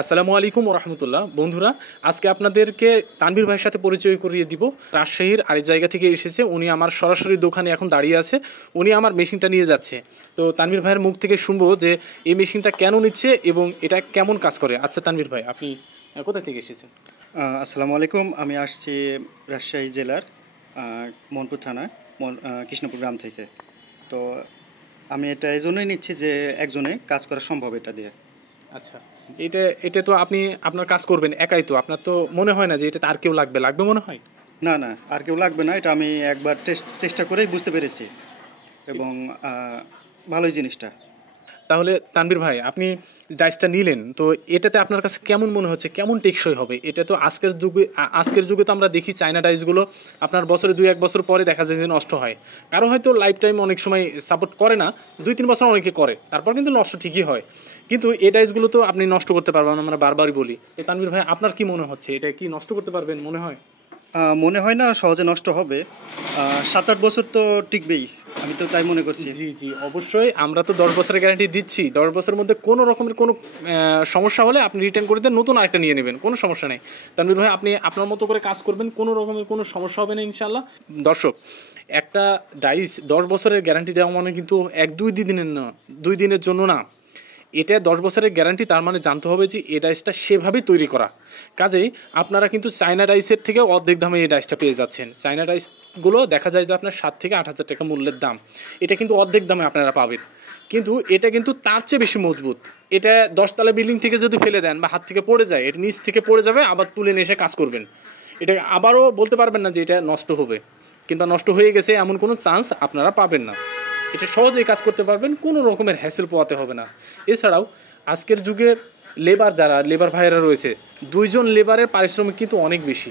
আসসালামু আলাইকুম রহমতুল্লাহ। বন্ধুরা, আজকে আপনাদেরকে তানভীর ভাইয়ের সাথে পরিচয় করিয়ে দিব। রাজশাহীর আরেক জায়গা থেকে এসেছে, উনি আমার সরাসরি দোকানে এখন দাঁড়িয়ে আছে। উনি আমার মেশিনটা নিয়ে যাচ্ছে। তো তানভীর ভাইয়ের মুখ থেকে শুনবো যে এই মেশিনটা কেন নিচ্ছে এবং এটা কেমন কাজ করে। আচ্ছা তানভীর ভাই, আপনি কোথা থেকে এসেছেন? আসসালামু আলাইকুম। আমি আসছি রাজশাহী জেলার মনপুর থানা কৃষ্ণপুর গ্রাম থেকে। তো আমি এটা এই জন্যই নিচ্ছি যে একজনে কাজ করা সম্ভব এটা দিয়ে। আচ্ছা, এটা এটা তো আপনি আপনার কাজ করবেন একাই, তো আপনার তো মনে হয় না যে এটা তার কেউ লাগবে লাগবে মনে হয়? না, না, আর কেউ লাগবে না। এটা আমি একবার চেষ্টা করেই বুঝতে পেরেছি এবং ভালোই জিনিসটা। তাহলে তানভীর ভাই, আপনি ডাইসটা নিলেন তো এটাতে আপনার কাছে কেমন মনে হচ্ছে, কেমন টেকসই হবে? এটা তো আজকের যুগে তো আমরা দেখি চায়না ডাইসগুলো আপনার বছরে 2-1 বছর পরে দেখা যায় যে নষ্ট হয়। কারো হয়তো লাইফ টাইম অনেক সময় সাপোর্ট করে না, 2-3 বছর অনেকে করে, তারপর কিন্তু নষ্ট ঠিকই হয়। কিন্তু এই ডাইসগুলো তো আপনি নষ্ট করতে পারবেন না, আমরা বারবারই বলি। তো তানভীর ভাই, আপনার কি মনে হচ্ছে, এটা কি নষ্ট করতে পারবেন মনে হয়? মনে হয় না সহজে নষ্ট হবে। 7-8 বছর তো টিকবেই। আমি তো তাই মনে করছি। জি, জি, অবশ্যই। আমরা তো 10 বছরের গ্যারান্টি দিচ্ছি। 10 বছরের মধ্যে কোনো রকমের কোনো সমস্যা হলে আপনি রিটার্ন করে দেন, নতুন আরেকটা নিয়ে নেবেন, কোনো সমস্যা নেই। তানভীর ভাই, আপনি আপনার মতো করে কাজ করবেন, কোনো রকমের কোনো সমস্যা হবে না ইনশাআল্লাহ। দর্শক, একটা ডাইস 10 বছরের গ্যারান্টি দেওয়া মানে কিন্তু 1-2 দিনের না, 2 দিনের জন্য না। এটা 10 বছরের গ্যারান্টি, তার মানে জানতে হবে যে এই ডাইসটা সেভাবেই তৈরি করা। কাজেই আপনারা কিন্তু চায়না ডাইসের থেকে অর্ধেক দামে এই ডাইসটা পেয়ে যাচ্ছেন। চায়না ডাইসগুলো দেখা যায় যে আপনার 7 থেকে 8 হাজার টাকা মূল্যের দাম, এটা কিন্তু অর্ধেক দামে আপনারা পাবেন। কিন্তু এটা কিন্তু তার চেয়ে বেশি মজবুত। এটা 10 তলা বিল্ডিং থেকে যদি ফেলে দেন বা হাত থেকে পড়ে যায়, এটা নিচ থেকে পড়ে যাবে, আবার তুলে নিয়ে এসে কাজ করবেন। এটা আবারও বলতে পারবেন না যে এটা নষ্ট হবে, কিংবা নষ্ট হয়ে গেছে এমন কোনো চান্স আপনারা পাবেন না। এটা সহজেই কাজ করতে পারবেন, কোনো রকমের হ্যাসেল পোহাতে হবে না। এছাড়াও আজকের যুগে যারা লেবার ভাইয়েরা রয়েছে, 2 জন লেবারের পারিশ্রমিক কিন্তু অনেক বেশি।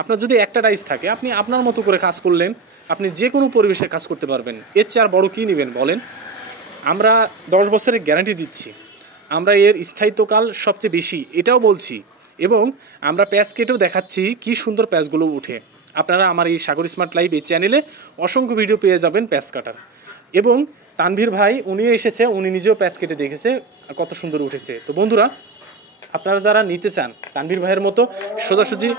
আপনার যদি একটা ডাইস থাকে, আপনি আপনার মতো করে কাজ করলেন, আপনি যে কোনো পরিবেশে কাজ করতে পারবেন। এর চেয়ে আর বড় কী নেবেন বলেন? আমরা 10 বছরের গ্যারান্টি দিচ্ছি, আমরা এর স্থায়িত্বকাল সবচেয়ে বেশি এটাও বলছি, এবং আমরা প্যাচ কেটেও দেখাচ্ছি কি সুন্দর প্যাচগুলো উঠে। আপনারা আমার এই সাগর স্মার্ট লাইভ এই চ্যানেলে অসংখ্য ভিডিও পেয়ে যাবেন প্যাচ কাটার। এবং তানভীর ভাই উনিও এসেছে, উনি নিজেও প্যাচ কেটে দেখেছে কত সুন্দর উঠেছে। তো বন্ধুরা, আপনারা যারা নিতে চান তানভীর ভাইয়ের মতো সোজাসুজি